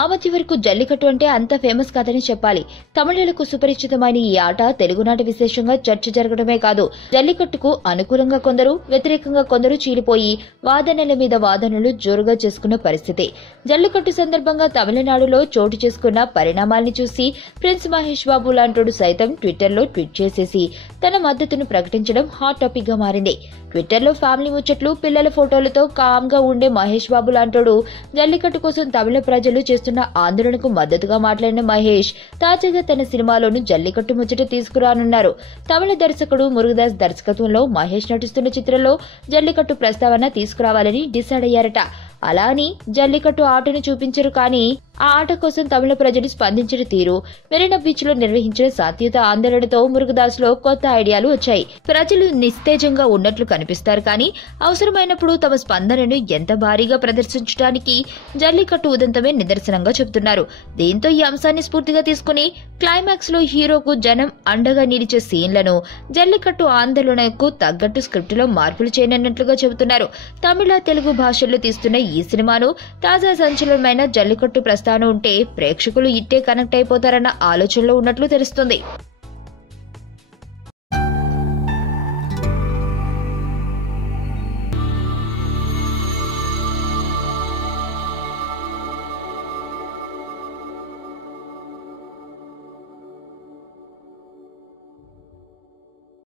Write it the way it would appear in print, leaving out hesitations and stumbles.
ఆ మధ్య వరకు జల్లికట్టు అంటే అంత ఫేమస్ కాదని చెప్పాలి. తమిళులకు సుపరిచితమైన ఈ ఆట తెలుగునాటి విశేషంగా చర్చ జరగడమే కాదు, జల్లికట్టుకు అనుకూలంగా కొందరు, వ్యతిరేకంగా కొందరు చీలిపోయి వాదనల మీద వాదనలు జోరుగా చేసుకున్న పరిస్థితి. జల్లికట్టు సందర్భంగా తమిళనాడులో చోటు చేసుకున్న పరిణామాల్ని చూసి ప్రిన్స్ మహేష్ బాబు లాంటోడు సైతం ట్విట్టర్లో ట్వీట్ చేసేసి తన మద్దతును ప్రకటించడం హాట్ టాపిక్ గా మారింది. ట్విట్టర్లో ఫ్యామిలీ ముచ్చట్లు, పిల్లల ఫోటోలతో కామ్ గా ఉండే మహేష్ బాబు లాంటోడు జల్లికట్టు కోసం తమిళ ప్రజలు చేస్తున్న ఆందోళనకు మద్దతుగా మాట్లాడిన మహేష్ తాజాగా తన సినిమాలోను జల్లికట్టు ముచ్చట తీసుకురానున్నారు. తమిళ దర్శకుడు మురుగదాస్ దర్శకత్వంలో మహేష్ నటిస్తున్న చిత్రంలో జల్లికట్టు ప్రస్తావన తీసుకురావాలని డిసైడ్ అయ్యారట. అలా అని జల్లికట్టు ఆటను చూపించరు, కానీ ఆ ఆట కోసం తమిళ ప్రజలు స్పందించిన తీరు, మెరీనా బీచ్ లో నిర్వహించిన శాంతియుత ఆందోళనతో మురుగదాస్ లో కొత్త ఐడియాలు వచ్చాయి. ప్రజలు నిస్తేజంగా ఉన్నట్లు కనిపిస్తారు, కానీ అవసరమైనప్పుడు తమ స్పందనను ఎంత భారీగా ప్రదర్శించడానికి జల్లికట్టు ఉదంతమే నిదర్శనంగా చెబుతున్నారు. దీంతో ఈ అంశాన్ని స్ఫూర్తిగా తీసుకుని క్లైమాక్స్ లో హీరోకు జనం అండగా నిలిచే సీన్లను జల్లికట్టు ఆందోళనకు తగ్గట్టు స్క్రిప్ట్ లో మార్పులు చేయనున్నట్లుగా చెబుతున్నారు. తమిళ, తెలుగు భాషల్లో తీస్తున్న ఈ సినిమాను తాజా సంచలనమైన జల్లికట్టు ప్రస్థానం ఉంటే ప్రేక్షకులు ఇట్టే కనెక్ట్ అయిపోతారన్న ఆలోచనలో ఉన్నట్లు తెలుస్తుంది.